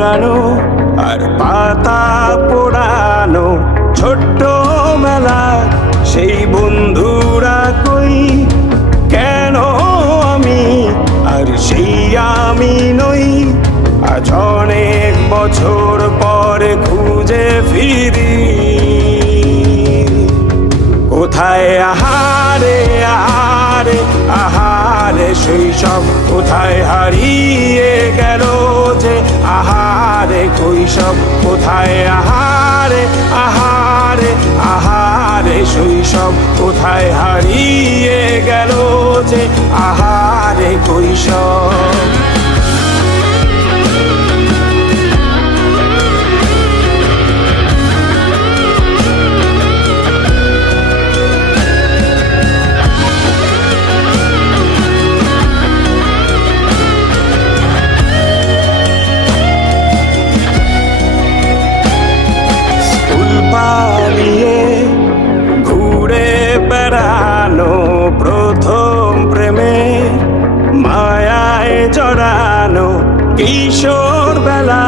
পোড়ানো আর পাতা পোড়ানো ছোট্ট মেলা সেই বন্ধুরা কই কেন আমি আর সেই আমি নই আজ অনেক বছর পরে খুঁজে ফিরি কোথায় আহারে আহারে আহারে শৈশব কোথায় হারিয়ে গেল যে আহারে কৈশব কোথায় আহারে আহারে আহারে শৈশব কোথায় হারিয়ে গেল যে আহারে কৈশব পালিয়ে ঘুরে বেড়ানো প্রথম প্রেমে মায়ায় জড়ানো কিশোর বেলা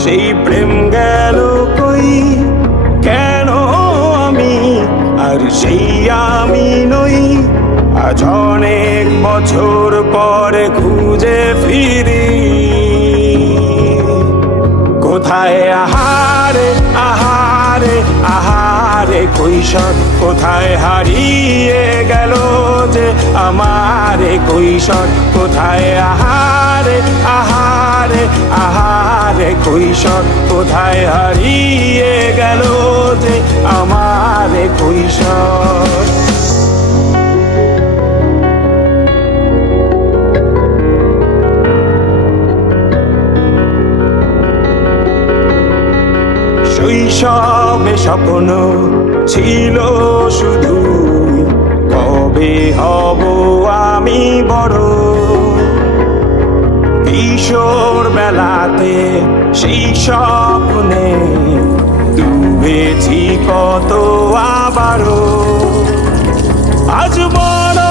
সেই প্রেম গেল কই কেন আমি আর সেই আমি নই আজ অনেক বছর পরে খুঁজে ফিরি কোথায় আহারে আহারে আহারে কৈশোর কোথায় হারিয়ে গেল যে আমারে কৈশোর কোথায় আহারে আহারে আহারে কৈশোর কোথায় হারিয়ে গেল যে আমারে কৈশোর শৈশবে স্বপ্ন ছিল শুধু কবে হব আমি বড় কিশোর বেলাতে সেই স্বপ্নে ডুবেছি কত আবারও আজ বড়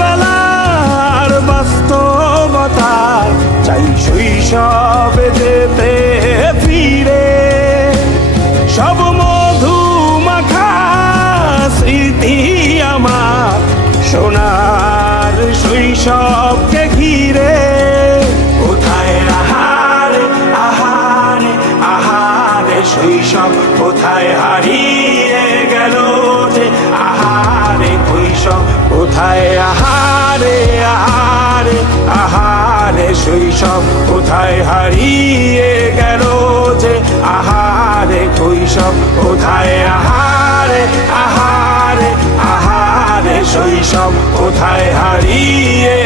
বেলার বাস্তবতা চাই শৈশবে যেতে ফিরে সব মধু মাখা স্মৃতি আমার সোনার শৈশবকে ঘিরে কোথায় আহারে আহারে আহারে শৈশব কোথায় হারিয়ে গেল যে আহারে কৈশোর কোথায় আহারে আহারে আহারে শৈশব কোথায় হারিয়ে গেল যে আহারে কৈশোর কোথায় আহারে আহারে আহারে শৈশব কোথায় হারিয়ে